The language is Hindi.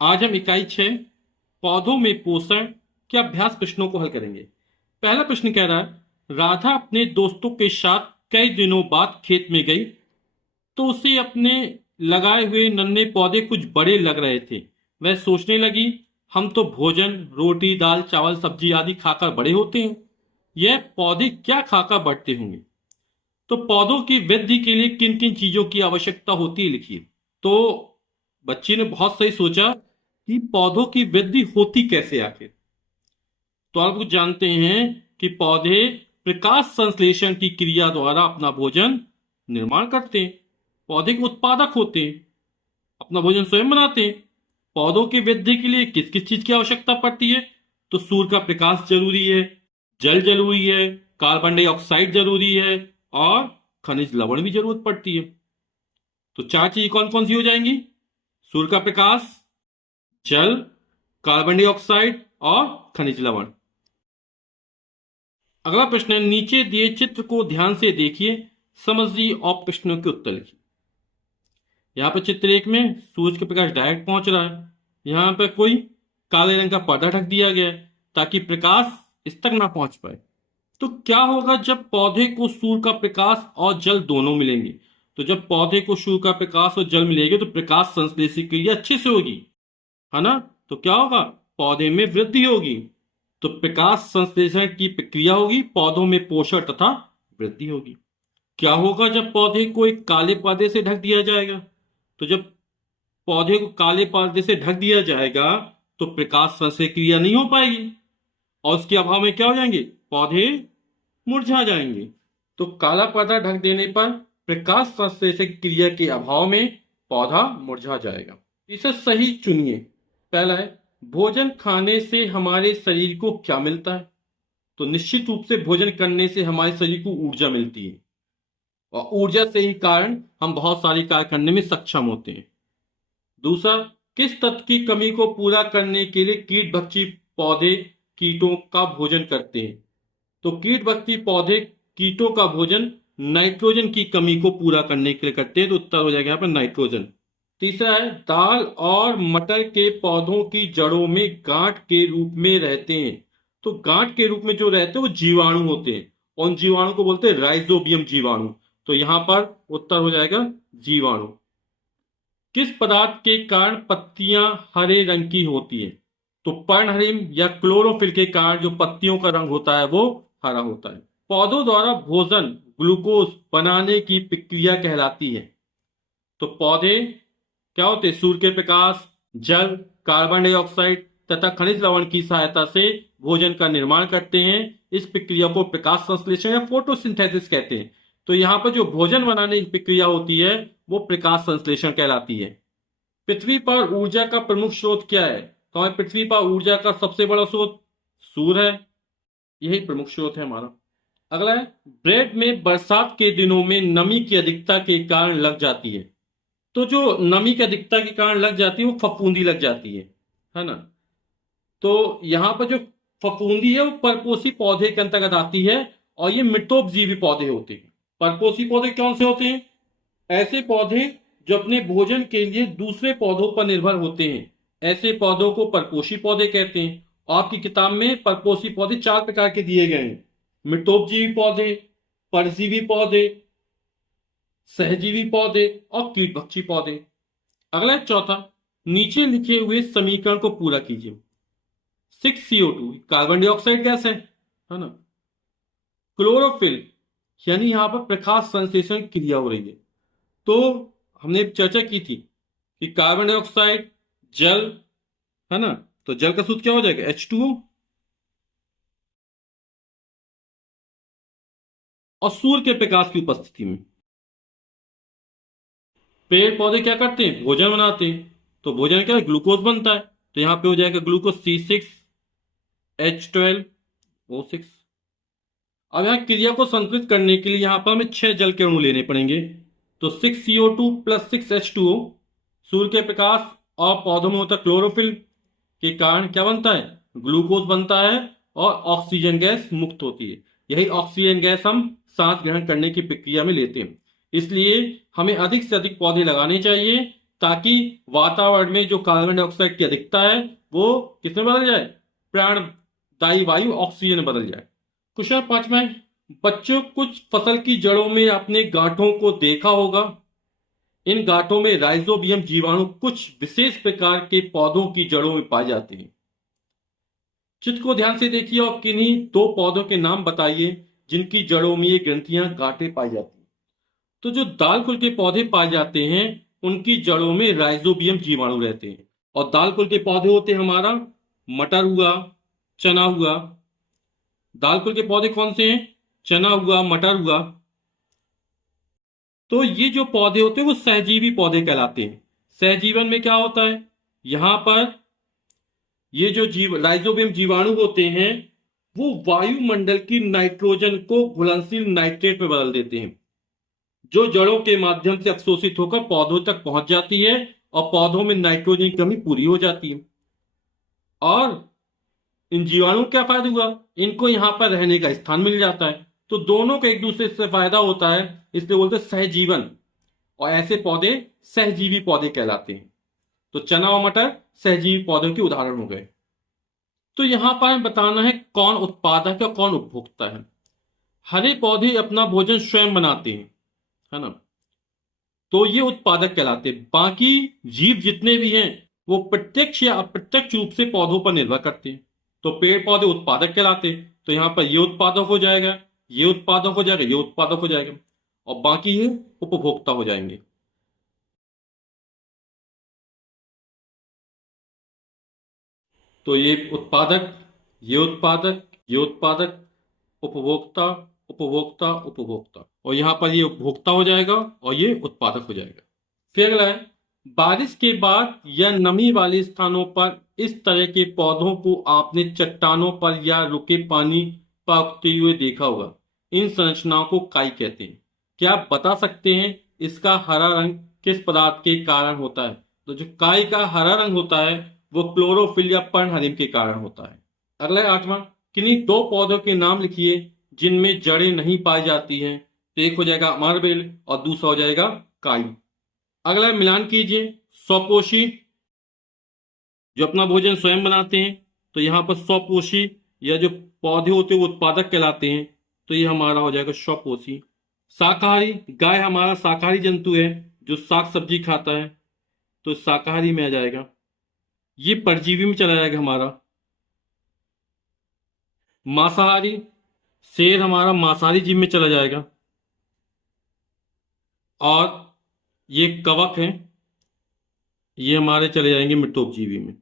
आज हम इकाई 6 पौधों में पोषण के अभ्यास प्रश्नों को हल करेंगे। पहला प्रश्न कह रहा है, राधा अपने दोस्तों के साथ कई दिनों बाद खेत में गई तो उसे अपने लगाए हुए नन्हे पौधे कुछ बड़े लग रहे थे। वह सोचने लगी, हम तो भोजन रोटी दाल चावल सब्जी आदि खाकर बड़े होते हैं, यह पौधे क्या खाकर बढ़ते होंगे। तो पौधों की वृद्धि के लिए किन किन चीजों की आवश्यकता होती है, लिखिए। तो बच्ची ने बहुत सही सोचा कि पौधों की वृद्धि होती कैसे आखिर। तो आप कुछ जानते हैं कि पौधे प्रकाश संश्लेषण की क्रिया द्वारा अपना भोजन निर्माण करते हैं। पौधे के उत्पादक होते हैं, अपना भोजन स्वयं बनाते हैं। पौधों की वृद्धि के लिए किस किस चीज की आवश्यकता पड़ती है। तो सूर्य का प्रकाश जरूरी है, जल जरूरी है, कार्बन डाइऑक्साइड जरूरी है और खनिज लवण भी जरूरत पड़ती है। तो चार चीज कौन कौन सी हो जाएंगी? सूर्य का प्रकाश, जल, कार्बन डाइऑक्साइड और खनिज लवण। अगला प्रश्न है, नीचे दिए चित्र को ध्यान से देखिए, समझिए और प्रश्नों के उत्तर लिखिए। यहां पर चित्र एक में सूरज का प्रकाश डायरेक्ट पहुंच रहा है। यहां पर कोई काले रंग का पर्दा ढक दिया गया है ताकि प्रकाश इस तक ना पहुंच पाए। तो क्या होगा जब पौधे को सूर्य का प्रकाश और जल दोनों मिलेंगे? तो जब पौधे को सूर्य का प्रकाश और जल मिलेंगे तो प्रकाश संश्लेषण क्रिया अच्छे से होगी, है ना। तो क्या होगा? पौधे में वृद्धि होगी। तो प्रकाश संश्लेषण की प्रक्रिया होगी, पौधों में पोषण तथा वृद्धि होगी। क्या होगा जब पौधे को एक काले पर्दे से ढक दिया जाएगा? तो जब पौधे को काले पर्दे से ढक दिया जाएगा तो प्रकाश संश्लेषण क्रिया नहीं हो पाएगी और उसके अभाव में क्या हो जाएंगे? पौधे मुरझा जाएंगे। तो काला पर्दा ढक देने पर प्रकाश संश्लेषण क्रिया के अभाव में पौधा मुरझा जाएगा। इसे सही चुनिए। पहला है, भोजन खाने से हमारे शरीर को क्या मिलता है? तो निश्चित रूप से भोजन करने से हमारे शरीर को ऊर्जा मिलती है और ऊर्जा से ही कारण हम बहुत सारी कार्य करने में सक्षम होते हैं। दूसरा, किस तत्व की कमी को पूरा करने के लिए कीट भक्षी पौधे कीटों का भोजन करते हैं? तो कीट भक्षी पौधे कीटों का भोजन नाइट्रोजन की कमी को पूरा करने के लिए करते हैं। तो उत्तर हो जाएगा यहाँ पर नाइट्रोजन। तीसरा है, दाल और मटर के पौधों की जड़ों में गांठ के रूप में रहते हैं। तो गांठ के रूप में जो रहते हैं वो जीवाणु होते हैं और उन जीवाणु को बोलते हैं राइजोबियम जीवाणु। तो यहां पर उत्तर हो जाएगा जीवाणु। किस पदार्थ के कारण पत्तियां हरे रंग की होती हैं? तो पर्णहरिम या क्लोरोफिल के कारण जो पत्तियों का रंग होता है वो हरा होता है। पौधों द्वारा भोजन ग्लूकोज बनाने की प्रक्रिया कहलाती है। तो पौधे क्या होते हैं? सूर्य के प्रकाश, जल, कार्बन डाइऑक्साइड तथा खनिज लवण की सहायता से भोजन का निर्माण करते हैं। इस प्रक्रिया को प्रकाश संश्लेषण या फोटोसिंथेसिस कहते हैं। तो यहाँ पर जो भोजन बनाने की प्रक्रिया होती है वो प्रकाश संश्लेषण कहलाती है। पृथ्वी पर ऊर्जा का प्रमुख स्रोत क्या है? तो हमारी पृथ्वी पर ऊर्जा का सबसे बड़ा स्रोत सूर्य है, यही प्रमुख स्रोत है हमारा। अगला है, ब्रेड में बरसात के दिनों में नमी की अधिकता के कारण लग जाती है। तो जो नमी की अधिकता के कारण लग जाती है वो फफूंदी लग जाती है ना। तो यहां पर जो फफूंदी है वो परपोषी पौधे के अंतर्गत आती है और ये मृतोपजीवी पौधे होते हैं। परपोषी पौधे कौन से होते हैं? ऐसे पौधे जो अपने भोजन के लिए दूसरे पौधों पर निर्भर होते हैं, ऐसे पौधों को परपोषी पौधे कहते हैं। आपकी किताब में परपोषी पौधे 4 प्रकार के दिए गए हैं: मृतोपजीवी पौधे, परजीवी पौधे, सहजीवी पौधे और कीटभक्षी पौधे। अगला है चौथा, नीचे लिखे हुए समीकरण को पूरा कीजिए। 6CO2 कार्बन डाइऑक्साइड गैस है ना। क्लोरोफिल यानी यहां पर प्रकाश संश्लेषण क्रिया हो रही है। तो हमने चर्चा की थी कि कार्बन डाइऑक्साइड, जल, है ना। तो जल का सूत्र क्या हो जाएगा? H2O। और सूर्य के प्रकाश की उपस्थिति में पेड़ पौधे क्या करते हैं? भोजन बनाते हैं। तो भोजन क्या है? ग्लूकोज बनता है। तो यहां पे हो जाएगा ग्लूकोज C6H12O6। अब यहाँ क्रिया को संतुलित करने के लिए यहां पर हमें 6 जल के अणु लेने पड़ेंगे। तो 6CO2 प्लस 6H2O, सूर्य के प्रकाश और पौधों में होता क्लोरोफिल के कारण क्या बनता है? ग्लूकोज बनता है और ऑक्सीजन गैस मुक्त होती है। यही ऑक्सीजन गैस हम सांस ग्रहण करने की प्रक्रिया में लेते हैं। इसलिए हमें अधिक से अधिक पौधे लगाने चाहिए ताकि वातावरण में जो कार्बन डाइऑक्साइड की अधिकता है वो किसमें बदल जाए, प्राणदायी वायु ऑक्सीजन में बदल जाए। क्वेश्चन 5वां है, बच्चों कुछ फसल की जड़ों में अपने गांठों को देखा होगा। इन गांठों में राइजोबियम जीवाणु कुछ विशेष प्रकार के पौधों की जड़ों में पाए जाते हैं। चित्र को ध्यान से देखिए और किन्हीं दो पौधों के नाम बताइए जिनकी जड़ों में ये ग्रंथियां गांठें पाई जाती हैं। तो जो दाल कुल के पौधे पाए जाते हैं उनकी जड़ों में राइजोबियम जीवाणु रहते हैं। और दाल कुल के पौधे होते हैं हमारा मटर हुआ, चना हुआ। दाल कुल के पौधे कौन से हैं, चना हुआ, मटर हुआ। तो ये जो पौधे होते हैं वो सहजीवी पौधे कहलाते हैं। सहजीवन में क्या होता है, यहां पर ये जो राइजोबियम जीवाणु होते हैं वो वायुमंडल की नाइट्रोजन को घुलनशील नाइट्रेट में बदल देते हैं, जो जड़ों के माध्यम से अवशोषित होकर पौधों तक पहुंच जाती है और पौधों में नाइट्रोजन की कमी पूरी हो जाती है। और इन जीवाणुओं का क्या फायदा हुआ, इनको यहां पर रहने का स्थान मिल जाता है। तो दोनों का एक दूसरे से फायदा होता है, इसलिए बोलते हैं सहजीवन। और ऐसे पौधे सहजीवी पौधे कहलाते हैं। तो चना और मटर सहजीवी पौधों के उदाहरण हो गए। तो यहां पर हमें बताना है कौन उत्पादक है और कौन उपभोक्ता है। हरे पौधे अपना भोजन स्वयं बनाते हैं, है ना, तो ये उत्पादक कहलाते हैं। बाकी जीव जितने भी हैं वो प्रत्यक्ष या अप्रत्यक्ष रूप से पौधों पर निर्भर करते हैं। तो पेड़ पौधे उत्पादक कहलाते हैं। तो यहां पर ये उत्पादक हो जाएगा, ये उत्पादक हो जाएगा, ये उत्पादक हो जाएगा, और बाकी ये उपभोक्ता हो जाएंगे। तो ये उत्पादक, ये उत्पादक, ये उत्पादक, उपभोक्ता, उपभोक्ता, उपभोक्ता, और यहां पर ये उपभोक्ता हो जाएगा और ये उत्पादक हो जाएगा। फिर अगला है, बारिश के बाद या नमी वाले स्थानों पर इस तरह के पौधों को आपने चट्टानों पर या रुके पानी पर उगते हुए देखा होगा। इन संरचनाओं को काई कहते हैं। क्या आप बता सकते हैं इसका हरा रंग किस पदार्थ के कारण होता है? तो जो काई का हरा रंग होता है वो क्लोरोफिल या पर्णहरिम के कारण होता है। अगला है 8वां, किन्हीं दो पौधों के नाम लिखिए जिनमें जड़ें नहीं पाई जाती हैं। तो एक हो जाएगा अमरबेल और दूसरा हो जाएगा काई। अगला मिलान कीजिए, स्वपोषी जो अपना भोजन स्वयं बनाते हैं, तो यहां पर स्वपोषी या जो पौधे होते हैं वो उत्पादक कहलाते हैं। तो ये हमारा हो जाएगा स्वपोषी। शाकाहारी, गाय हमारा शाकाहारी जंतु है जो साग सब्जी खाता है, तो शाकाहारी में आ जाएगा। ये परजीवी में चला जाएगा हमारा। मांसाहारी, शेर हमारा मांसाहारी जीव में चला जाएगा। और ये कवक हैं, ये हमारे चले जाएंगे मृतोपजीवी में।